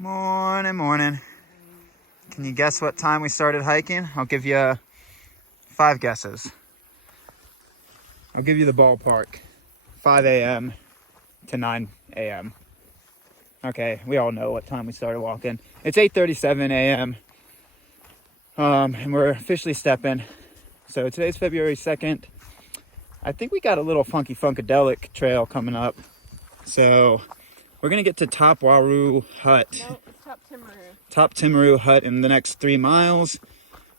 Morning, morning. Can you guess what time we started hiking? I'll give you 5 guesses. I'll give you the ballpark. 5 a.m. to 9 a.m. Okay, we all know what time we started walking. It's 8:37 a.m. And we're officially stepping. So today's February 2nd. I think we got a little funky funkadelic trail coming up. So we're gonna get to Timaru Hut. No, it's Top Timaru. Top Timaru Hut in the next 3 miles.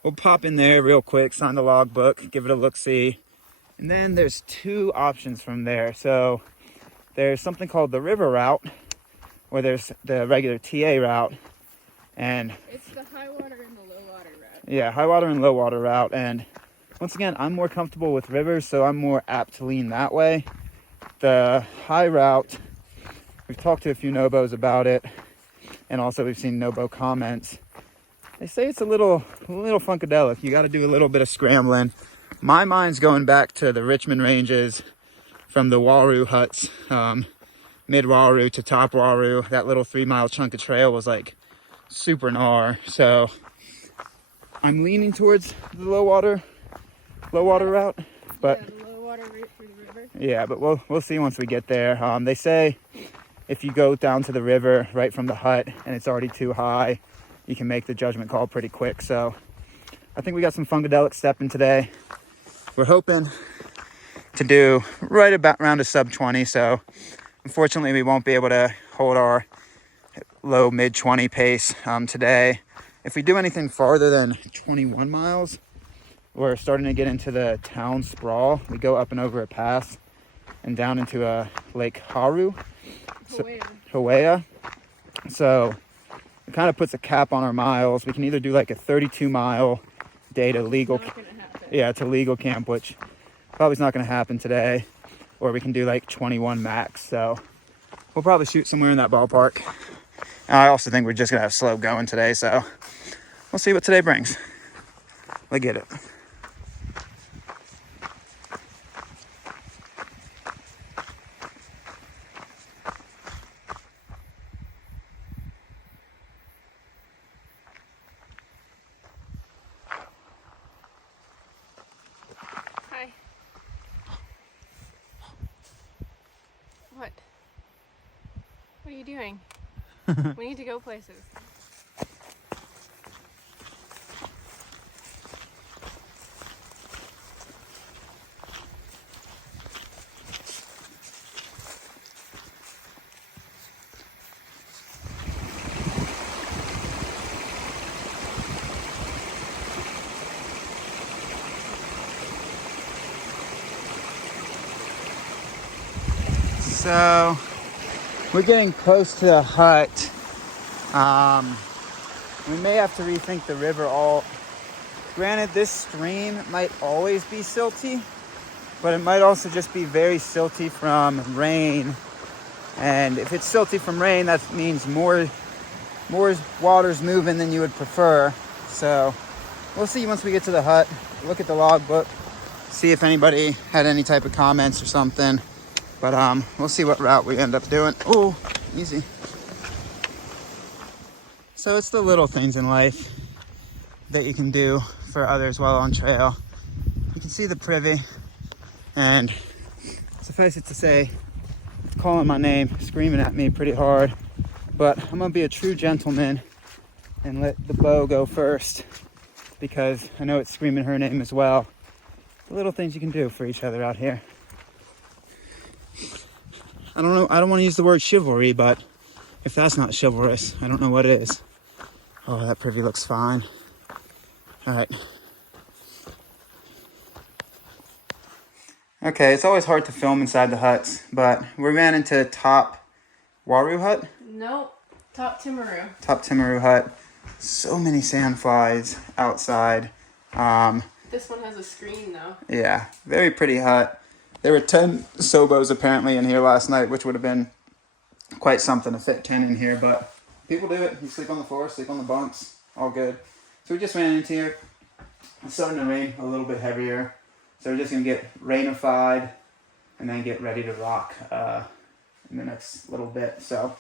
We'll pop in there real quick, sign the logbook, give it a look-see. And then there's 2 options from there. So there's something called the river route, where there's the regular TA route. And it's the high water and the low water route. Yeah, high water and low water route. And once again, I'm more comfortable with rivers, so I'm more apt to lean that way. The high route, we've talked to a few Nobos about it, and also we've seen Nobo comments. They say it's a little funkadelic. You got to do a little bit of scrambling. My mind's going back to the Richmond Ranges from the Waru huts, mid Waru to top Waru. That little 3-mile chunk of trail was like super gnar. So I'm leaning towards the low water route, but yeah, the low water route through the river. Yeah, but we'll see once we get there. They say if you go down to the river right from the hut and it's already too high, you can make the judgment call pretty quick. So I think we got some funkadelic stepping today. We're hoping to do right about around a sub 20. So unfortunately, we won't be able to hold our low mid 20 pace today. If we do anything farther than 21 miles, we're starting to get into the town sprawl. We go up and over a pass and down into a Lake Haru. Hawea. So it kind of puts a cap on our miles. We can either do like a 32-mile day to legal, to legal camp, which probably is not going to happen today, or we can do like 21 max. So we'll probably shoot somewhere in that ballpark. And I also think we're just gonna have slow going today, so we'll see what today brings. Let's get it. What are you doing? We need to go places. So we're getting close to the hut. We may have to rethink the river all. Granted, this stream might always be silty, but it might also just be very silty from rain. And if it's silty from rain, that means more water's moving than you would prefer. So we'll see once we get to the hut. Look at the logbook, see if anybody had any type of comments or something. But we'll see what route we end up doing. Oh, easy. So it's the little things in life that you can do for others while on trail. You can see the privy, and suffice it to say, it's calling my name, screaming at me pretty hard. But I'm gonna be a true gentleman and let the bow go first, because I know it's screaming her name as well. The little things you can do for each other out here. I don't know, I don't want to use the word chivalry, but if that's not chivalrous, I don't know what is. Oh, that privy looks fine. All right. Okay, it's always hard to film inside the huts, but we ran into Top Waru Hut? Nope, Top Timaru. Top Timaru Hut. So many sandflies outside. This one has a screen though. Yeah, very pretty hut. There were 10 Sobos apparently in here last night, which would have been quite something to fit 10 in here, but people do it. You sleep on the floor, sleep on the bunks, all good. So we just ran into here. It's starting to rain a little bit heavier. So we're just gonna get rainified and then get ready to rock in the next little bit. So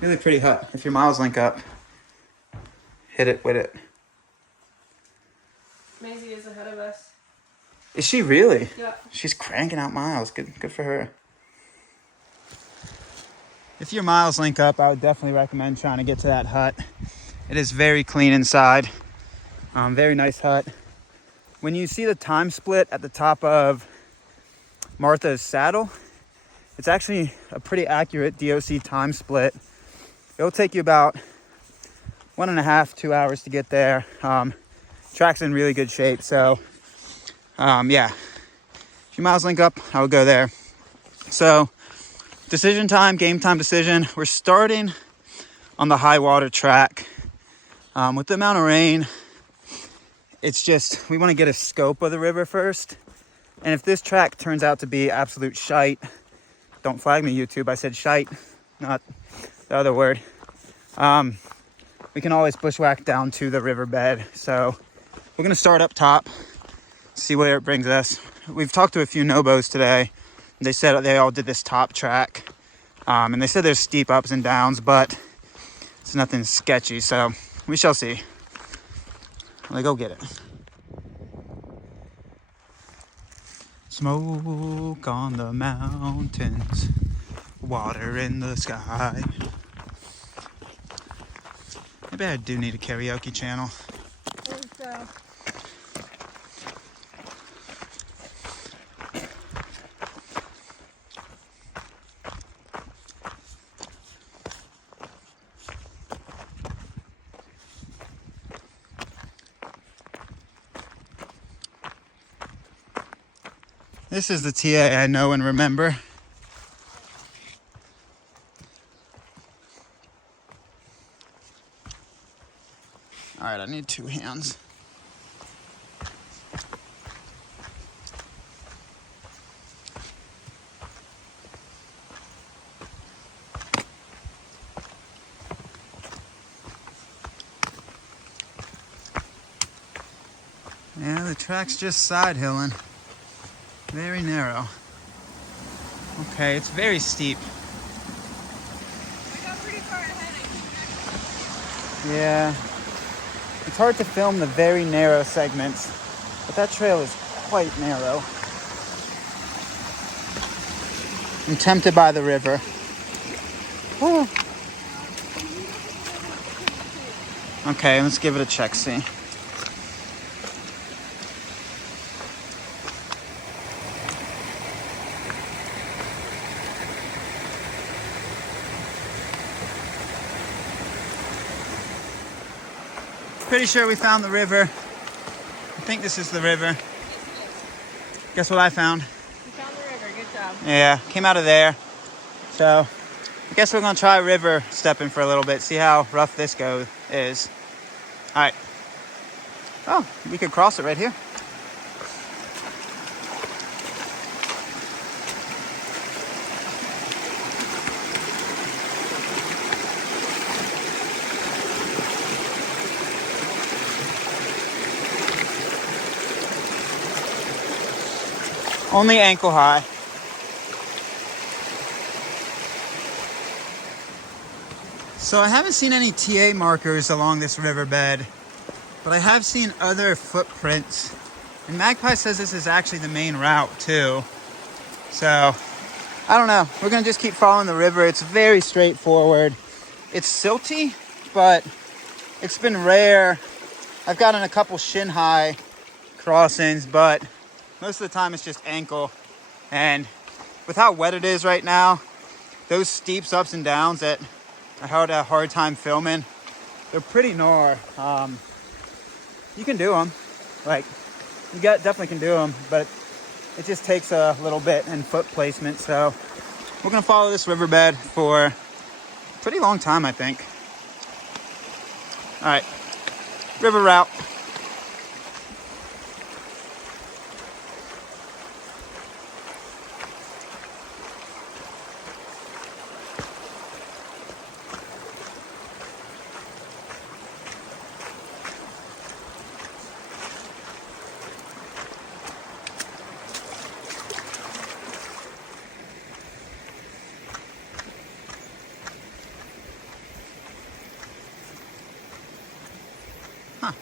Really pretty hut. If your miles link up, hit it with it. Maisie is ahead of us. Is she really? Yeah. She's cranking out miles. Good for her. If your miles link up, I would definitely recommend trying to get to that hut. It is very clean inside. Very nice hut. When you see the time split at the top of Martha's saddle, it's actually a pretty accurate DOC time split. It'll take you about 1.5 to 2 hours to get there. Track's in really good shape, so yeah. If your miles link up, I would go there. So, decision time, game time decision. We're starting on the high water track. With the amount of rain, it's just, we want to get a scope of the river first. And if this track turns out to be absolute shite, don't flag me, YouTube. I said shite, not the other word. We can always bushwhack down to the riverbed. So we're going to start up top, see where it brings us. We've talked to a few Nobos today. They said they all did this top track. And they said there's steep ups and downs, but it's nothing sketchy. So we shall see. Let's go get it. Smoke on the mountains, water in the sky. Maybe I do need a karaoke channel. I think so. This is the TA I know and remember. All right, I need 2 hands. Yeah, the track's just side hilling. Very narrow. Okay, it's very steep. We got pretty far ahead, I think. Yeah. It's hard to film the very narrow segments, but that trail is quite narrow. I'm tempted by the river. Woo. Okay, let's give it a check, see. Pretty sure we found the river. I think this is the river. Guess what I found? You found the river, good job. Yeah, came out of there. So, I guess we're gonna try river stepping for a little bit, see how rough this is. All right. Oh, we could cross it right here. Only ankle high. So I haven't seen any TA markers along this riverbed, but I have seen other footprints. And Magpie says this is actually the main route too. So, I don't know. We're gonna just keep following the river. It's very straightforward. It's silty, but it's been rare. I've gotten a couple shin-high crossings, but most of the time it's just ankle. And with how wet it is right now, those steeps, ups and downs that I had a hard time filming, they're pretty gnar. You can do them. Like, you definitely can do them, but it just takes a little bit in foot placement. So we're gonna follow this riverbed for a pretty long time, I think. All right, river route. Huh.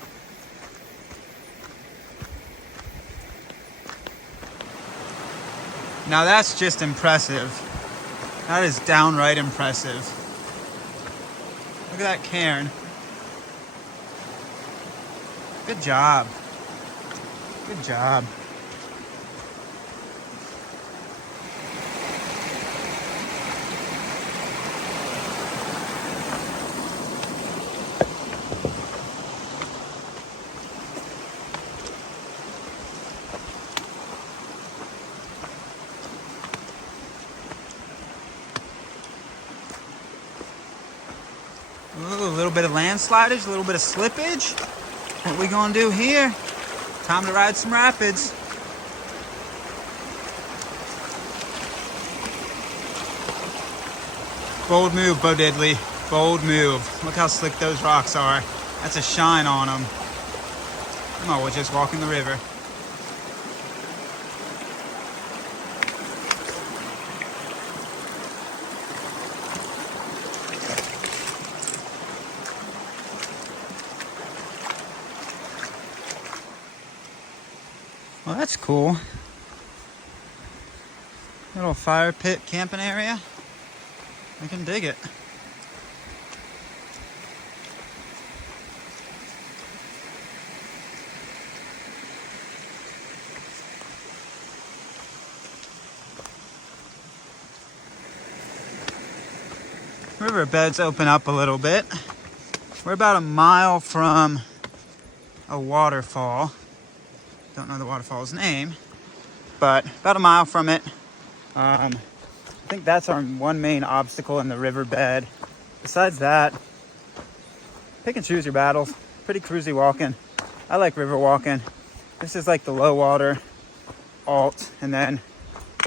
Now that's just impressive. That is downright impressive. Look at that cairn. Good job. Good job. Ooh, a little bit of landslidage, a little bit of slippage. What we gonna do here? Time to ride some rapids. Bold move, Bo Diddley. Bold move. Look how slick those rocks are. That's a shine on them. Oh, we're just walking the river. Well, that's cool. Little fire pit camping area. I can dig it. Riverbeds open up a little bit. We're about a mile from a waterfall. Don't know the waterfall's name, but about a mile from it. I think that's our one main obstacle in the riverbed. Besides that, pick and choose your battles. Pretty cruisy walking. I like river walking. This is like the low water alt, and then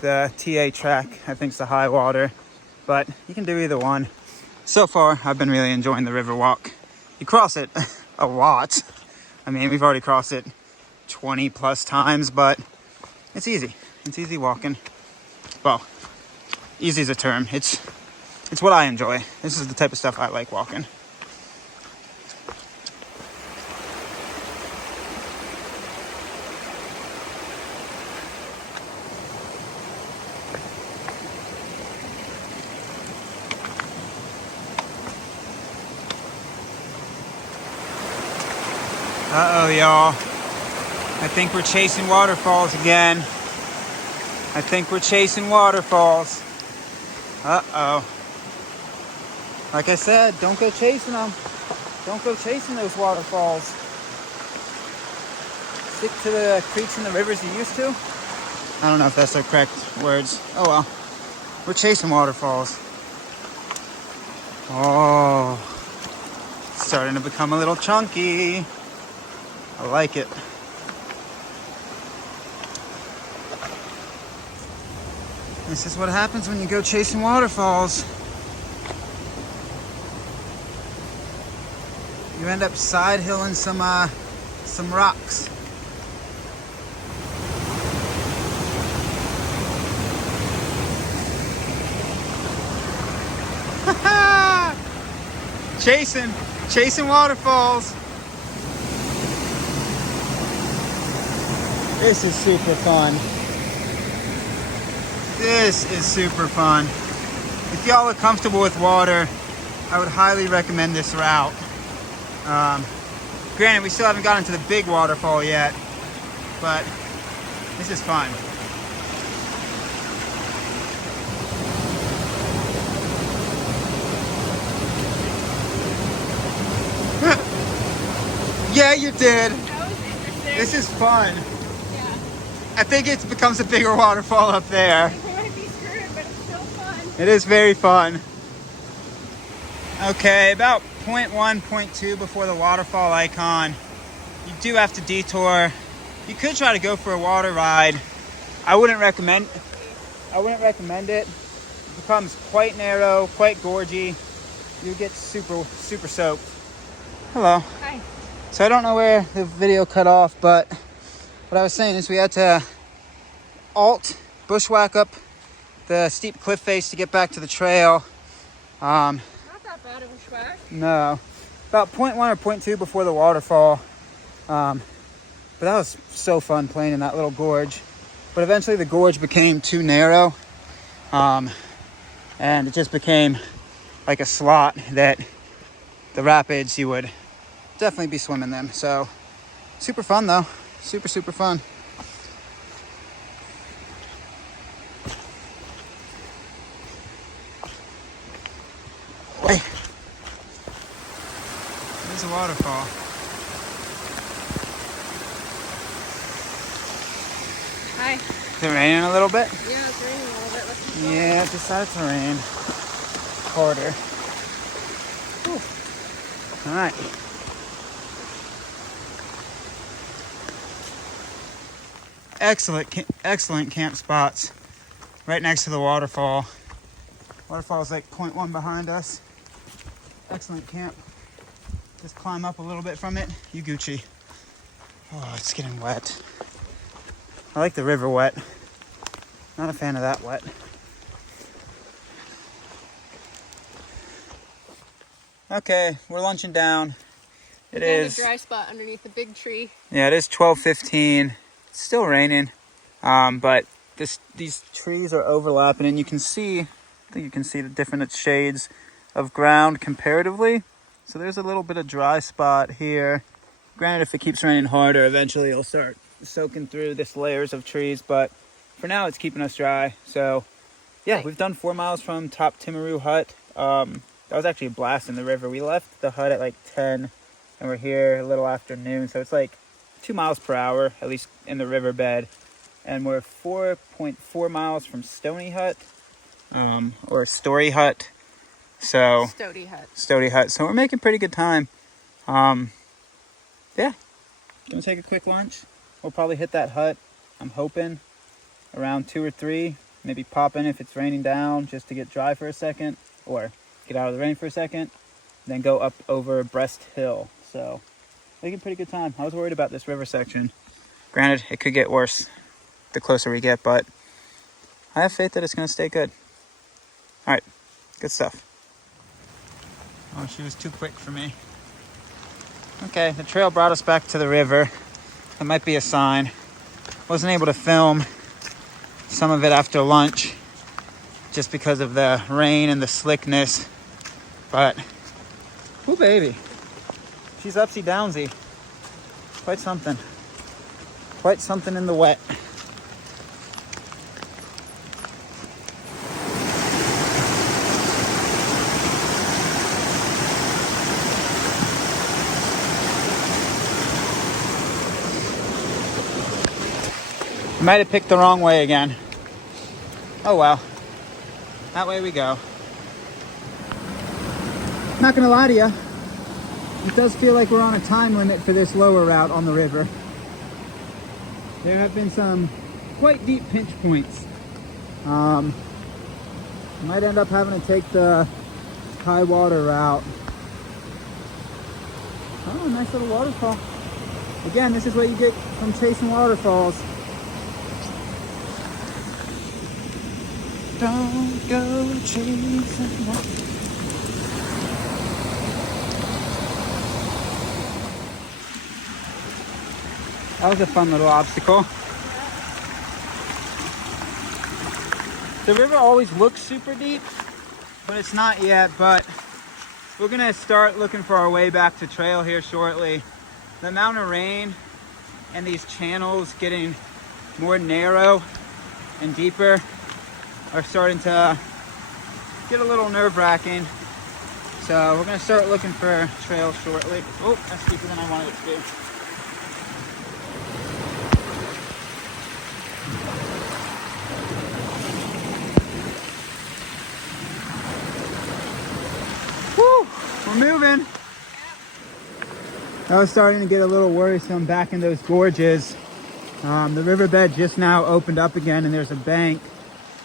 the TA track I think is the high water, but you can do either one. So far, I've been really enjoying the river walk. You cross it a lot. I mean, we've already crossed it 20 plus times, but it's easy. It's easy walking. Well, easy is a term. It's what I enjoy. This is the type of stuff I like walking. Uh-oh, y'all. I think we're chasing waterfalls again. I think we're chasing waterfalls. Uh-oh. Like I said, don't go chasing them. Don't go chasing those waterfalls. Stick to the creeks and the rivers you used to. I don't know if that's the correct words. Oh well. We're chasing waterfalls. Oh. It's starting to become a little chunky. I like it. This is what happens when you go chasing waterfalls. You end up side hilling some rocks. Chasing waterfalls. This is super fun. This is super fun. If y'all are comfortable with water, I would highly recommend this route. Granted, we still haven't gotten to the big waterfall yet, but this is fun. Yeah, you did. That was interesting. This is fun. Yeah. I think it becomes a bigger waterfall up there. We might be screwed, but it's still fun. It is very fun. Okay, about 0.1, 0.2 before the waterfall icon, you do have to detour. You could try to go for a water ride. I wouldn't recommend it. It becomes quite narrow, quite gorgy. You get super soaked. Hello. Hi. So I don't know where the video cut off, but what I was saying is we had to bushwhack up the steep cliff face to get back to the trail. Not that bad of a schwack. No. about 0.1 or 0.2 before the waterfall. But that was so fun playing in that little gorge. But eventually the gorge became too narrow. And it just became like a slot that the rapids, you would definitely be swimming them. So super fun though. Super, super fun. Hey. There's a waterfall. Hi. Is it raining a little bit? Yeah, it's raining a little bit. Let's keep Yeah, it decided to rain harder. Whew. All right. Excellent camp spots right next to the waterfall. Waterfall is like 0.1 behind us. Excellent camp. Just climb up a little bit from it. You Gucci. Oh, it's getting wet. I like the river wet. Not a fan of that wet. Okay, we're lunching down. It is a dry spot underneath the big tree. Yeah, it is 12:15. It's still raining, but these trees are overlapping, and you can see, I think you can see the different shades of ground comparatively. So there's a little bit of dry spot here. Granted, if it keeps raining harder, eventually it'll start soaking through this layers of trees, but for now it's keeping us dry. So yeah, we've done 4 miles from top Timaru Hut. That was actually a blast in the river. We left the hut at like 10 and we're here a little after noon, so it's like 2 miles per hour, at least in the riverbed. And we're 4.4 miles from Stouti Hut, or Story Hut. So Stouti Hut. So we're making pretty good time. Yeah, gonna take a quick lunch. We'll probably hit that hut, I'm hoping, around 2 or 3. Maybe pop in if it's raining down just to get dry for a second, or get out of the rain for a second. Then go up over Breast Hill. So making pretty good time. I was worried about this river section. Granted, it could get worse the closer we get, but I have faith that it's going to stay good. All right, good stuff. Oh, she was too quick for me. Okay, the trail brought us back to the river. That might be a sign. Wasn't able to film some of it after lunch just because of the rain and the slickness, but oh baby, she's upsy downsy. Quite something in the wet. Might have picked the wrong way again. Oh well, that way we go. Not gonna lie to you, it does feel like we're on a time limit for this lower route on the river. There have been some quite deep pinch points. Might end up having to take the high water route. Oh, nice little waterfall. Again, this is what you get from chasing waterfalls. Don't go chasing waterfalls. That was a fun little obstacle. The river always looks super deep, but it's not yet. But we're gonna start looking for our way back to trail here shortly. The amount of rain and these channels getting more narrow and deeper are starting to get a little nerve-wracking. So we're gonna start looking for trails shortly. Oh, that's deeper than I wanted it to be. We're moving. I was starting to get a little worrisome back in those gorges. The riverbed just now opened up again and there's a bank,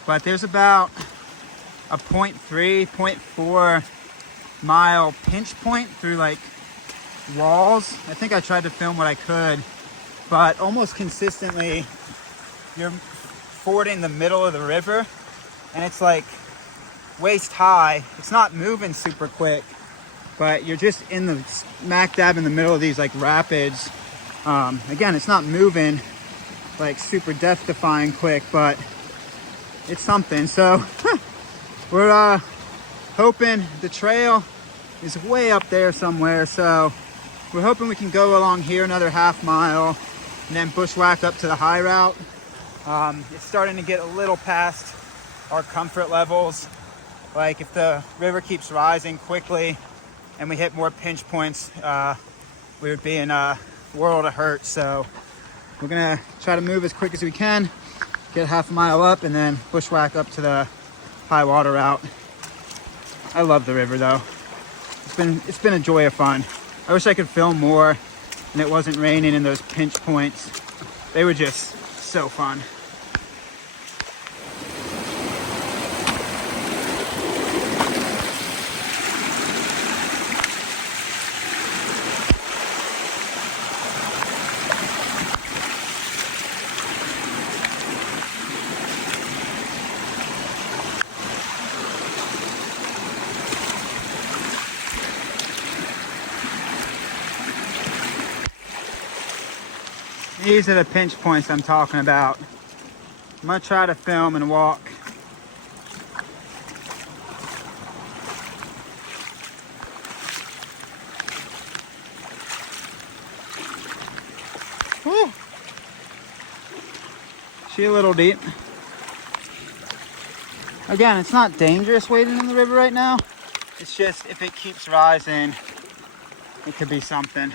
but there's about a 0.4 mile pinch point through like walls. I think I tried to film what I could, but almost consistently you're fording the middle of the river and it's like waist high. It's not moving super quick, but you're just in the smack dab in the middle of these like rapids. Again, it's not moving like super death defying quick, but it's something. So we're hoping the trail is way up there somewhere, so we're hoping we can go along here another half mile and then bushwhack up to the high route. It's starting to get a little past our comfort levels. Like if the river keeps rising quickly and we hit more pinch points, we would be in a world of hurt. So we're gonna try to move as quick as we can, get half a mile up, and then bushwhack up to the high water route. I love the river though. It's been a joy of fun. I wish I could film more and it wasn't raining in those pinch points. They were just so fun. These are the pinch points I'm talking about. I'm gonna try to film and walk. Whew. She a little deep. Again, it's not dangerous wading in the river right now. It's just if it keeps rising, it could be something.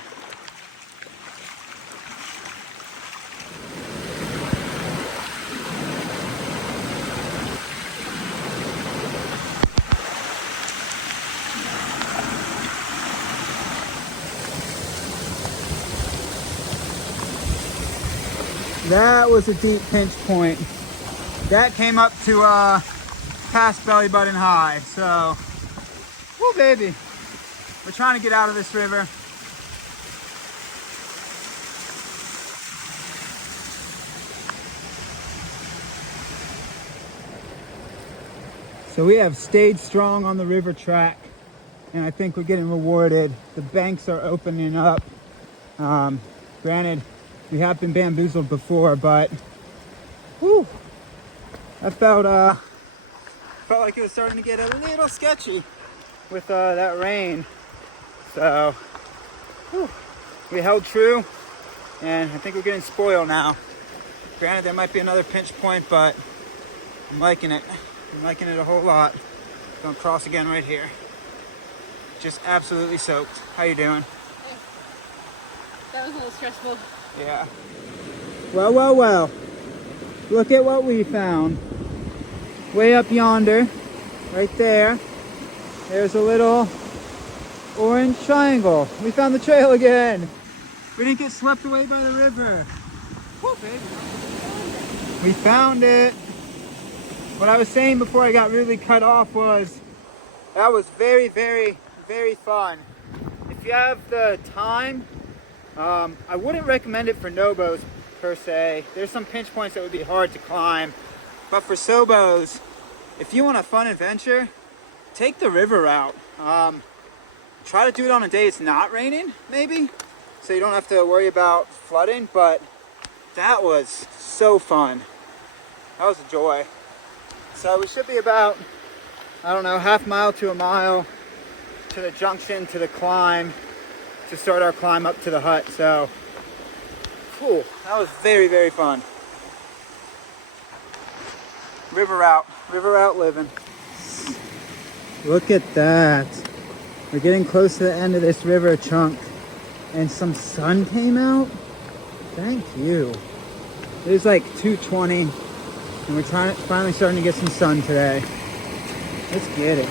That was a deep pinch point. That came up to past belly button high. So, whoo baby. We're trying to get out of this river. So we have stayed strong on the river track, and I think we're getting rewarded. The banks are opening up. Granted, we have been bamboozled before, but whew, I felt like it was starting to get a little sketchy with that rain. So whew, we held true, and I think we're getting spoiled now. Granted, there might be another pinch point, but I'm liking it. I'm liking it a whole lot. Gonna cross again right here. Just absolutely soaked. How you doing? That was a little stressful. Yeah. Well, well, well. Look at what we found. Way up yonder, right there. There's a little orange triangle. We found the trail again. We didn't get swept away by the river. Woo, baby. We found it. What I was saying before I got really cut off was that was very, very, very fun. If you have the time, I wouldn't recommend it for nobos per se. There's some pinch points that would be hard to climb, but for sobos, if you want a fun adventure, take the river route. Try to do it on a day it's not raining, maybe, so you don't have to worry about flooding, but that was so fun. That was a joy. So we should be about, I don't know, half mile to a mile to the junction, to the climb, to start our climb up to the hut. So, whew, that was very, very fun. River route living. Look at that. We're getting close to the end of this river chunk, and some sun came out. Thank you. It was like 2:20, and we're finally starting to get some sun today. Let's get it.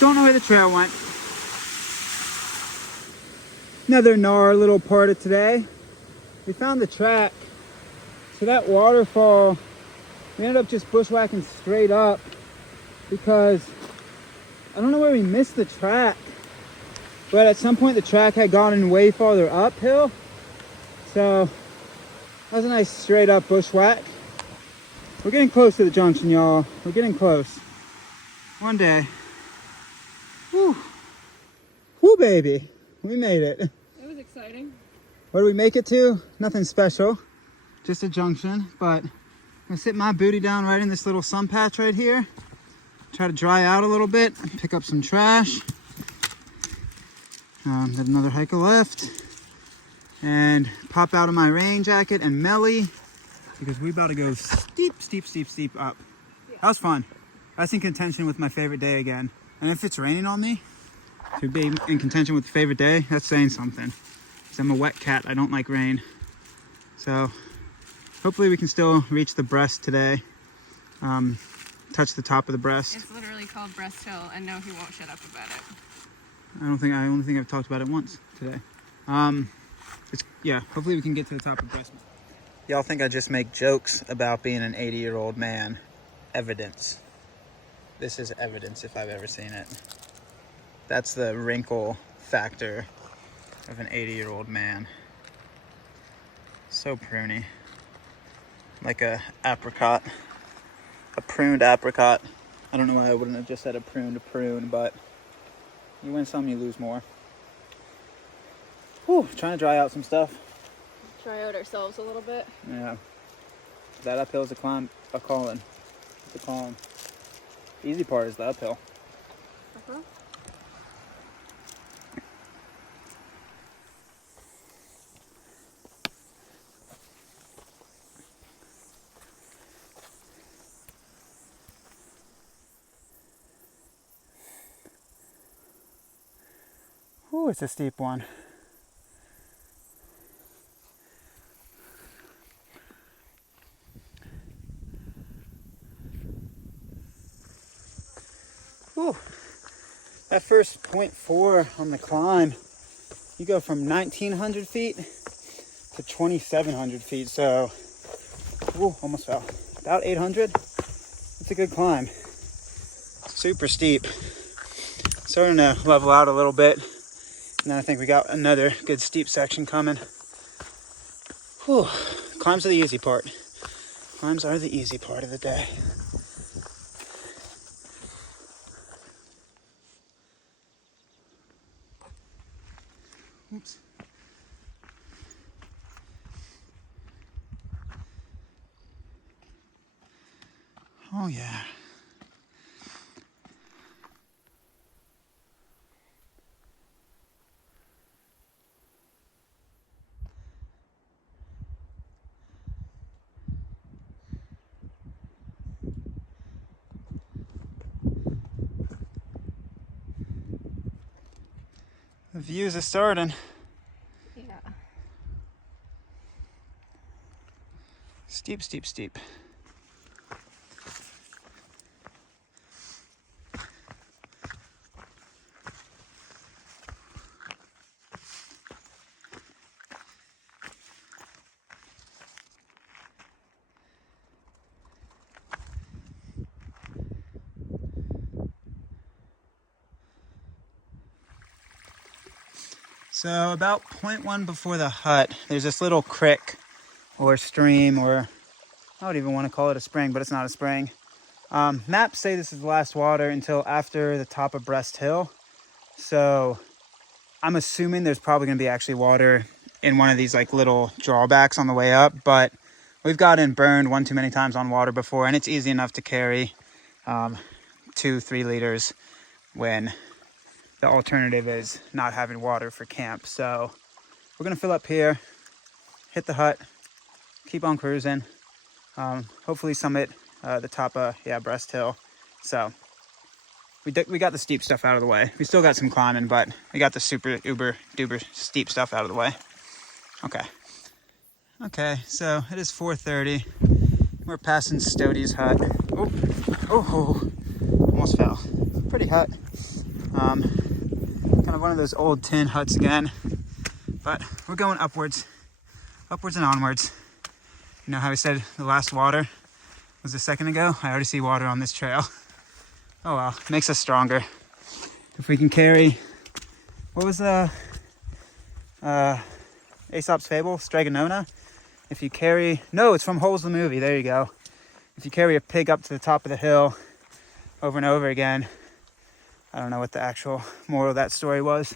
Don't know where the trail went. Another gnar little part of today. We found the track. So that waterfall, we ended up just bushwhacking straight up because I don't know where we missed the track, but at some point the track had gotten way farther uphill. So that was a nice straight up bushwhack. We're getting close to the junction, y'all. We're getting close. One day. Woo. Woo, baby. We made it. It was exciting. What did we make it to? Nothing special. Just a junction, but I'm gonna sit my booty down right in this little sun patch right here. Try to dry out a little bit, pick up some trash. Then another hike left. And pop out of my rain jacket and melly because we about to go steep up. That was fun. That's in contention with my favorite day again. And if it's raining on me, to be in contention with the favorite day, that's saying something. Because I'm a wet cat, I don't like rain. So hopefully we can still reach the breast today. Touch the top of the breast. It's literally called Breast Hill, and no, he won't shut up about it. I only think I've talked about it once today. Yeah, hopefully we can get to the top of breast. Y'all think I just make jokes about being an 80-year-old man. Evidence. This is evidence if I've ever seen it. That's the wrinkle factor of an 80-year-old man. So pruny. Like a apricot. A pruned apricot. I don't know why I wouldn't have just said a prune, but you win some, you lose more. Whew, trying to dry out some stuff. Try out ourselves a little bit. Yeah. That uphill is a calling. It's a calling. The easy part is the uphill. Uh-huh. Ooh, it's a steep one. Ooh. That first 0.4 on the climb, you go from 1,900 feet to 2,700 feet. So, ooh, almost fell. About 800. It's a good climb. Super steep. Starting to level out a little bit. And then I think we got another good steep section coming. Whew. Climbs are the easy part. Climbs are the easy part of the day. Oops. Oh yeah. The views are starting. Yeah. Steep, steep, steep. So about 0.1 before the hut, there's this little creek or stream, or I would even want to call it a spring, but it's not a spring. Maps say this is the last water until after the top of Breast Hill. So I'm assuming there's probably going to be actually water in one of these like little drawbacks on the way up, but we've gotten burned one too many times on water before, and it's easy enough to carry 2-3 liters when the alternative is not having water for camp. So we're gonna fill up here, hit the hut, keep on cruising, hopefully summit the top of Breast Hill. So we got the steep stuff out of the way. We still got some climbing, but we got the super uber duper steep stuff out of the way. Okay, so it is 4:30. We're passing Stouti's hut. Oh, almost fell. Pretty hut. Kind of one of those old tin huts again. But we're going upwards and onwards. You know how we said the last water was a second ago? I already see water on this trail. Oh well, makes us stronger. If we can carry, what was Aesop's Fable, Stragonona? If you carry, no, it's from Holes the movie, there you go. If you carry a pig up to the top of the hill over and over again, I don't know what the actual moral of that story was,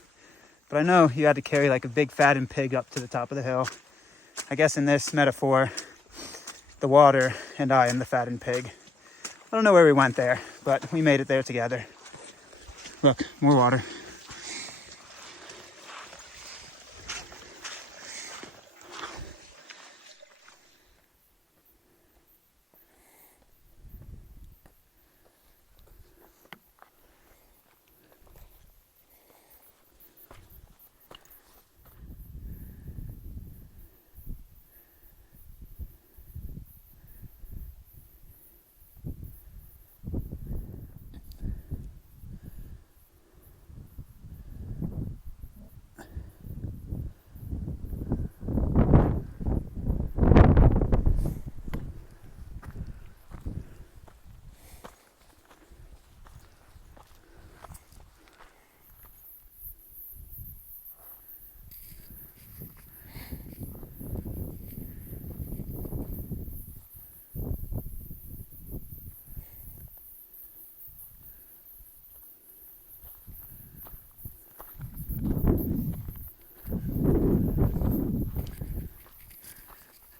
but I know you had to carry like a big fattened pig up to the top of the hill. I guess in this metaphor, the water and I am the fattened pig. I don't know where we went there, but we made it there together. Look, more water.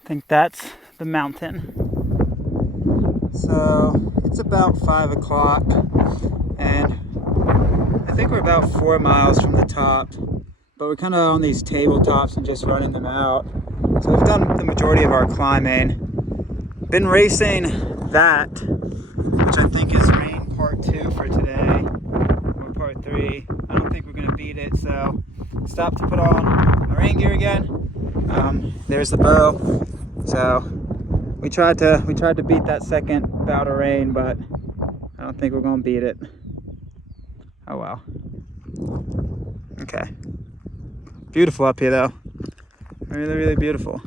I think that's the mountain. So it's about 5 o'clock and I think we're about 4 miles from the top, but we're kind of on these tabletops and just running them out. So we've done the majority of our climbing. Been racing that, which I think is rain part 2 for today, or part 3. I don't think we're gonna beat it, so stopped to put on my rain gear again. There's the bow. So we tried to beat that second bout of rain, but I don't think we're gonna beat it. Oh well. Okay. Beautiful up here though. Really, really beautiful.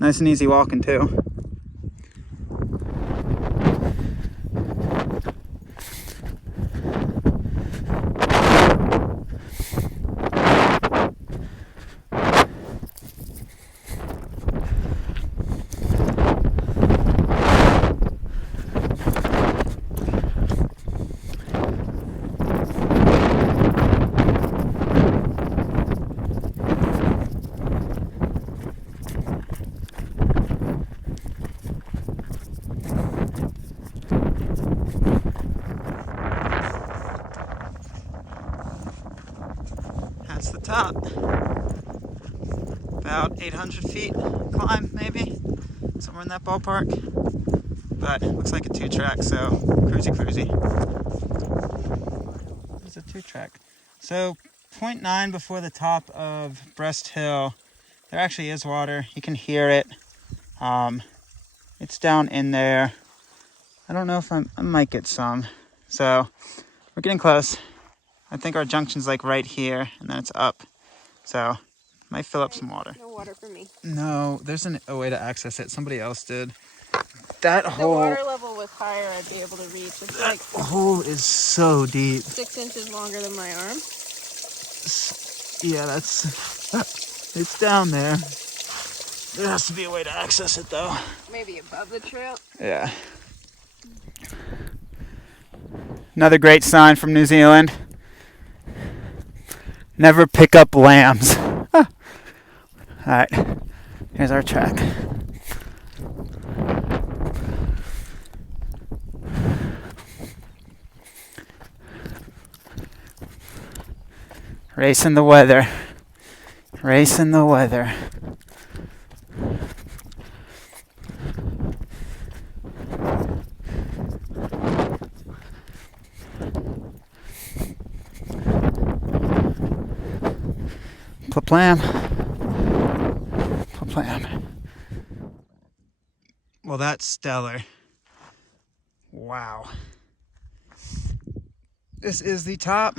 Nice and easy walking too. That's the top. About 800 feet climb, maybe, somewhere in that ballpark. But it looks like a 2-track, so cruisey. It's a 2-track. So 0.9 before the top of Breast Hill, there actually is water. You can hear it. It's down in there. I don't know if I might get some. So we're getting close. I think our junction's like right here, and then it's up. So might fill up some water. No water for me. No, there's a way to access it. Somebody else did. That If the hole. water level was higher, I'd be able to reach. It's like Hole is so deep. 6 inches longer than my arm. Yeah, it's down there. There has to be a way to access it though. Maybe above the trail. Yeah. Another great sign from New Zealand. Never pick up lambs. Alright, here's our track. Racing the weather. Racing the weather. Plam. Well, that's stellar. Wow. This is the top.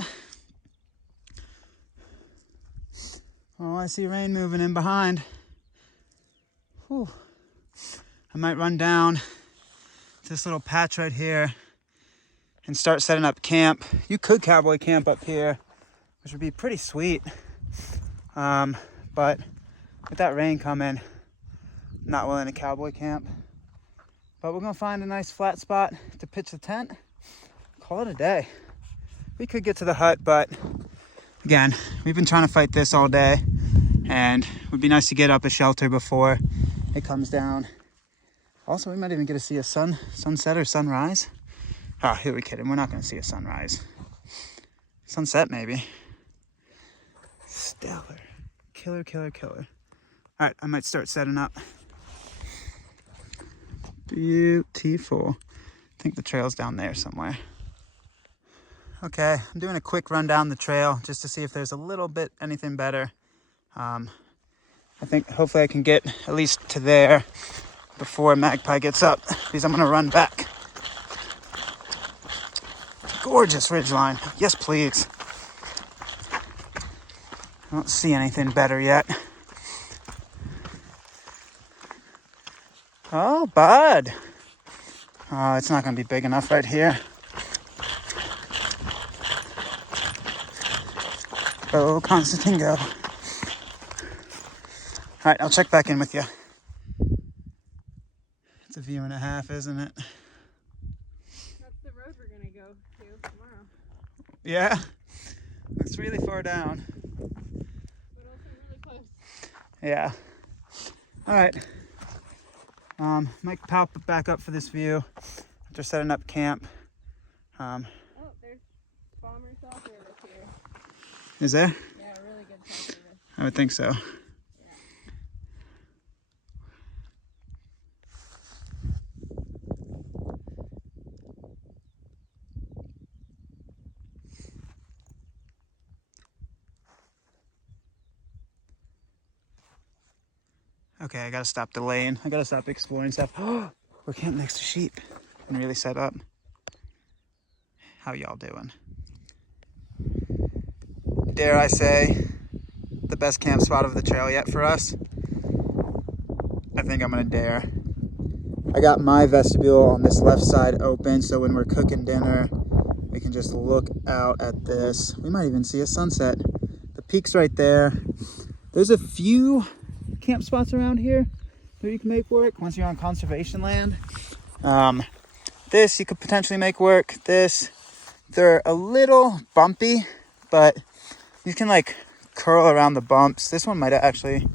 Oh, I see rain moving in behind. Whew. I might run down to this little patch right here and start setting up camp. You could cowboy camp up here, which would be pretty sweet. But with that rain coming, I'm not willing to cowboy camp. But we're gonna find a nice flat spot to pitch the tent. Call it a day. We could get to the hut, but again, we've been trying to fight this all day, and it would be nice to get up a shelter before it comes down. Also, we might even get to see a sunset or sunrise. Ah, who are we kidding? We're not gonna see a sunrise. Sunset, maybe. Stellar. Killer, killer, killer. All right, I might start setting up. Beautiful. I think the trail's down there somewhere. Okay, I'm doing a quick run down the trail just to see if there's a little bit anything better. I think hopefully I can get at least to there before Magpie gets up, because I'm gonna run back. Gorgeous ridgeline. Yes, please. I don't see anything better yet. Oh, bud. Oh, it's not gonna be big enough right here. Oh, Constantine, go. All right, I'll check back in with you. It's a view and a half, isn't it? That's the road we're gonna go to tomorrow. Yeah, it's really far down. But also really close. Yeah. All right. Might pop back up for this view after setting up camp. Oh, there's bomber cell service here. Is there? Yeah, really good cell service. I would think so. Okay, I gotta stop delaying. I gotta stop exploring stuff. Oh, we're camping next to sheep and really set up. How y'all doing? Dare I say, the best camp spot of the trail yet for us? I think I'm gonna dare. I got my vestibule on this left side open, so when we're cooking dinner, we can just look out at this. We might even see a sunset. The peak's right there. There's a few camp spots around here that you can make work once you're on conservation land. This you could potentially make work. They're a little bumpy, but you can like curl around the bumps. This one might actually,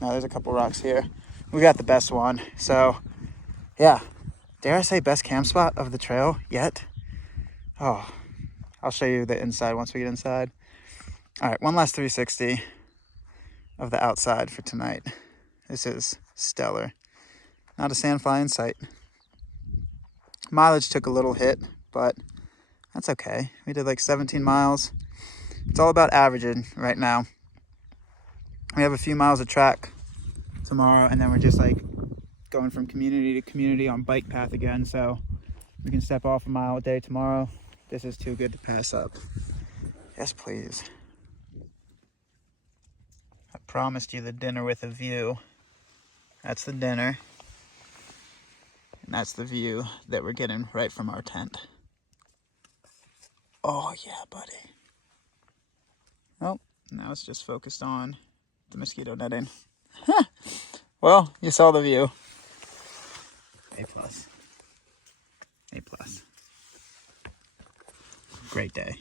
no, there's a couple rocks here. We got the best one. So yeah, dare I say best camp spot of the trail yet? Oh, I'll show you the inside once we get inside. All right, one last 360 of the outside for tonight. This is stellar. Not a sandfly in sight. Mileage took a little hit, but that's okay. We did like 17 miles. It's all about averaging right now. We have a few miles of track tomorrow, and then we're just like going from community to community on bike path again, so we can step off a mile a day tomorrow. This is too good to pass up. Yes, please. I promised you the dinner with a view. That's the dinner. And that's the view that we're getting right from our tent. Oh yeah, buddy. Oh, now it's just focused on the mosquito netting. Well, you saw the view. A+. A+. Great day.